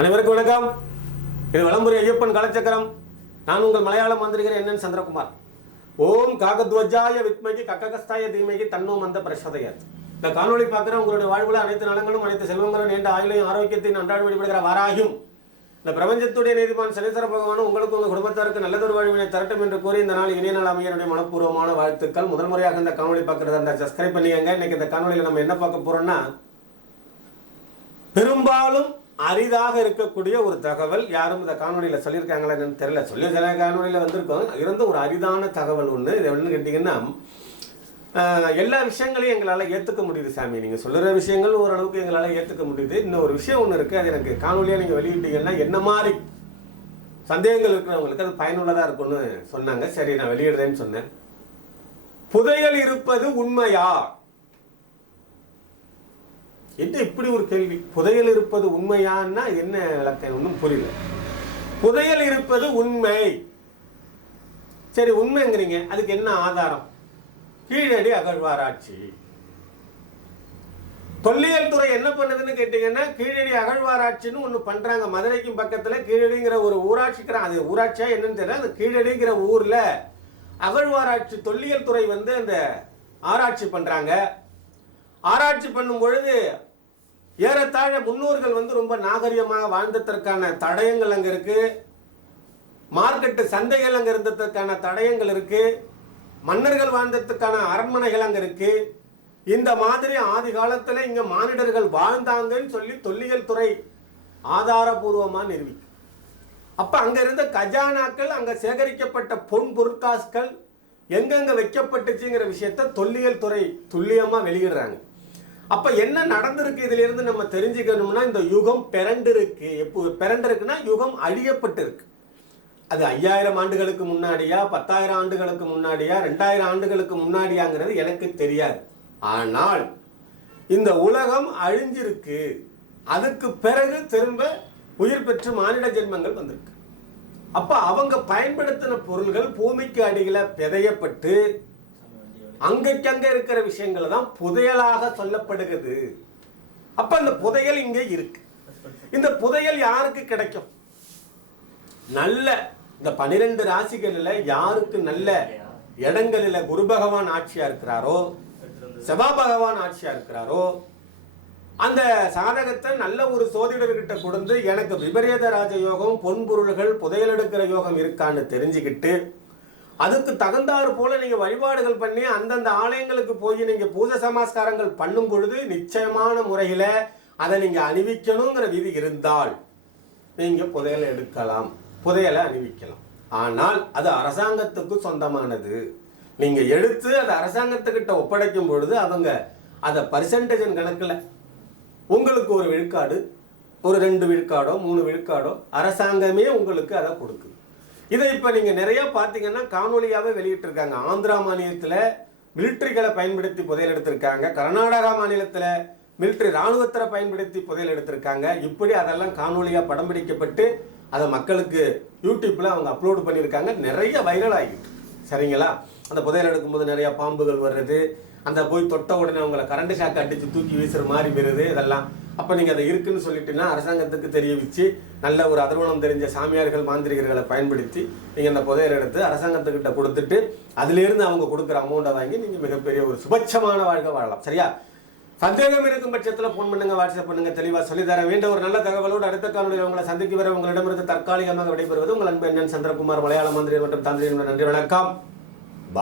அனைவருக்கும் வணக்கம். இது வளம்புரி ஐயப்பன் கலச்சக்கரம். நான் உங்கள் மலையாள மாந்திரிகர் என்னன் சந்திரகுமார். ஓம் காகத்வஜாய வித்மகி கக்ககஸ்தாய தீமகி தன்னோ மந்த பிரசோதயாத் இந்த காணொலி பார்க்குற உங்களுடைய வாழ்வில் அனைத்து நலங்களும் அனைத்து செல்வங்களும் நீண்ட ஆயுளையும் ஆரோக்கியத்தையும் அன்றாட வழிபடுகிற வாராயும் இந்த பிரபஞ்சத்துடைய நீதிமான் சனீஸ்வர பகவானும் உங்களுக்கு உங்கள் குடும்பத்தாருக்கு நல்லதொரு வாழ்வினை தரட்டும் என்று கூறி இந்த நாள் இணைய நாள் அமையனுடைய மனப்பூர்வமான வாழ்த்துக்கள். முதல் முறையாக இந்த காணொளி பார்க்குறத அந்த சப்ஸ்கிரைப் பண்ணிக்கங்க. இன்னைக்கு இந்த காணொலியில் நம்ம என்ன பார்க்க போறோம்னா பெரும்பாலும் அரிதாக இருக்கக்கூடிய ஒரு தகவல் யாரும் இந்த காணொலியில் சொல்லியிருக்காங்களா என்னன்னு தெரியல. சொல்லி சில காணொலியில் வந்திருக்கோம். இருந்த ஒரு அரிதான தகவல் ஒன்று இது என்னன்னு கேட்டிங்கன்னா எல்லா விஷயங்களையும் எங்களால் ஏற்றுக்க முடியுது சாமி. நீங்கள் சொல்லுற விஷயங்கள் ஓரளவுக்கு எங்களால் ஏற்றுக்க முடியுது. இன்னும் ஒரு விஷயம் ஒன்று இருக்குது அது எனக்கு காணொலியாக நீங்கள் வெளியிட்டீங்கன்னா என்ன மாதிரி சந்தேகங்கள் இருக்கிறவங்களுக்கு அது பயனுள்ளதாக இருக்கும்னு சொன்னாங்க. சரி நான் வெளியிடுறேன்னு சொன்னேன். புதையல் இருப்பது உண்மையா? என்ன இப்படி ஒரு கேள்வி? புதையல் இருப்பது உண்மையான்னா என்ன விளக்கம் ஒன்றும் புரியல. புதையல் இருப்பது உண்மை. சரி உண்மைங்கிறீங்க. அதுக்கு என்ன ஆதாரம்? கீழடி அகழ்வாராய்ச்சி. தொல்லியல் துறை என்ன பண்ணுதுன்னு கேட்டீங்கன்னா கீழடி அகழ்வாராய்ச்சின்னு ஒன்று பண்ணுறாங்க மதுரைக்கும் பக்கத்தில் கீழடிங்கிற ஒரு ஊராட்சிக்கிற அது ஊராட்சியா என்னன்னு தெரியல அந்த கீழடிங்கிற ஊரில் அகழ்வாராய்ச்சி தொல்லியல் துறை வந்து அந்த ஆராய்ச்சி பண்ணுறாங்க ஆராய்ச்சி பண்ணும் பொழுது ஏறத்தாழ முன்னோர்கள் வந்து ரொம்ப நாகரிகமாக வாழ்ந்ததற்கான தடயங்கள் அங்கே இருக்கு. மார்க்கெட்டு சந்தைகள் அங்கே இருந்ததற்கான தடயங்கள் இருக்கு. மன்னர்கள் வாழ்ந்ததுக்கான அரண்மனைகள் அங்கே இருக்கு. இந்த மாதிரி ஆதி காலத்தில் இங்கே மானிடர்கள் வாழ்ந்தாங்கன்னு சொல்லி தொல்லியல் துறை ஆதாரபூர்வமாக நிரூபிக்கும். அப்ப அங்க இருந்த கஜானாக்கள் அங்க சேகரிக்கப்பட்ட பொன் பொருட்காசுகள் எங்கெங்க வைக்கப்பட்டுச்சுங்கிற விஷயத்த தொல்லியல் துறை துல்லியமா வெளியிடுறாங்க. அப்ப என்ன நடந்திருக்கு இதுல இருந்து நம்ம தெரிஞ்சுக்கணும்னா இந்த யுகம் பிறண்டிருக்கு. எப்போ பிறண்டிருக்குன்னா யுகம் அழியப்பட்டிருக்கு. அது ஐயாயிரம் ஆண்டுகளுக்கு முன்னாடியா பத்தாயிரம் ஆண்டுகளுக்கு முன்னாடியா ரெண்டாயிரம் ஆண்டுகளுக்கு முன்னாடியாங்கிறது எனக்கு தெரியாது. ஆனால் இந்த உலகம் அழிஞ்சிருக்கு. அதுக்கு பிறகு திரும்ப உயிர் பெற்று மானிட ஜென்மங்கள் வந்திருக்கு. அப்ப அவங்க பயன்படுத்தின பொருள்கள் பூமிக்கு அடியில் பிதையப்பட்டு அங்கக்கங்க இருக்கிற விஷயங்கள் தான் புதையலாக சொல்லப்படுகிறது. அப்ப அந்த புதையல் இங்கே இருக்கு. இந்த புதையல் யாருக்கு கிடைக்கும்? நல்ல இந்த பனிரெண்டு ராசிகளில் யாருக்கு நல்ல இடங்களில் குரு பகவான் ஆட்சியா இருக்கிறாரோ? செவ்வா பகவான் ஆட்சியா இருக்கிறாரோ? அந்த சாதகத்தை நல்ல ஒரு சோதிடர்கிட்ட கொடுத்து எனக்கு விபரீத ராஜ யோகம் பொன்பொருள்கள் புதையல் எடுக்கிற யோகம் இருக்கான்னு தெரிஞ்சுக்கிட்டு அதுக்கு தகுந்தாறு போல நீங்க வழிபாடுகள் பண்ணி அந்தந்த ஆலயங்களுக்கு போய் நீங்க பூஜை சமாஸ்காரங்கள் பண்ணும் பொழுது நிச்சயமான முறையில அதை நீங்க அணிவிக்கணுங்கிற விதி இருந்தால் நீங்க புதையலை எடுக்கலாம். புதையலை அணிவிக்கலாம். ஆனால் அது அரசாங்கத்துக்கு சொந்தமானது. நீங்க எடுத்து அதை அரசாங்கத்துக்கிட்ட ஒப்படைக்கும் பொழுது அவங்க அதை பர்சன்டேஜன் கணக்கில். உங்களுக்கு ஒரு விழுக்காடு ஒரு ரெண்டு விழுக்காடோ மூணு விழுக்காடோ அரசாங்கமே உங்களுக்கு அதை கொடுக்குது. இதை இப்போ நீங்கள் நிறையா பார்த்தீங்கன்னா காணொலியாகவே வெளியிட்டிருக்காங்க. ஆந்திரா மாநிலத்தில் மிலிட்ரிகளை பயன்படுத்தி புதையல் எடுத்திருக்காங்க. கர்நாடகா மாநிலத்தில் மிலிட்ரி இராணுவத்தரை பயன்படுத்தி புதையல் எடுத்திருக்காங்க. இப்படி அதெல்லாம் காணொலியாக படம் பிடிக்கப்பட்டு அதை மக்களுக்கு யூடியூப்பில் அவங்க அப்லோடு பண்ணியிருக்காங்க. நிறைய வைரல் ஆகிட்டு. சரிங்களா? அந்த புதையல் எடுக்கும்போது நிறைய பாம்புகள் வர்றது அந்த போய் தொட்ட உடனே அவங்கள கரண்ட் ஷாக் அடித்து தூக்கி வீசுகிற மாதிரி வருது இதெல்லாம். அப்போ நீங்கள் அதை இருக்குன்னு சொல்லிட்டுன்னா அரசாங்கத்துக்கு தெரிய வச்சு நல்ல ஒரு அதர்வனம் தெரிஞ்ச சாமியார்கள் மாந்திரிகர்களை பயன்படுத்தி நீங்கள் அந்த புதையல் எடுத்து அரசாங்கத்துக்கிட்ட கொடுத்துட்டு அதுலேருந்து அவங்க கொடுக்குற அமௌண்ட்டை வாங்கி நீங்கள் மிகப்பெரிய ஒரு சுபட்சமான வாழ்க்கை வாழலாம். சரியா? சந்தேகம் இருக்கும் பட்சத்தில் ஃபோன் பண்ணுங்க வாட்ஸ்அப் பண்ணுங்க தெளிவாக சொல்லித்தர வேண்ட ஒரு நல்ல தகவலோடு அடுத்த காலையில் உங்களை சந்திக்க வர உங்களிடமிருந்து தற்காலிகமாக விடைபெறுவது உங்கள் அன்பு என்னன் சந்திரகுமார் மலையாள மந்திரி மற்றும் தந்திரி நன்றி வணக்கம்.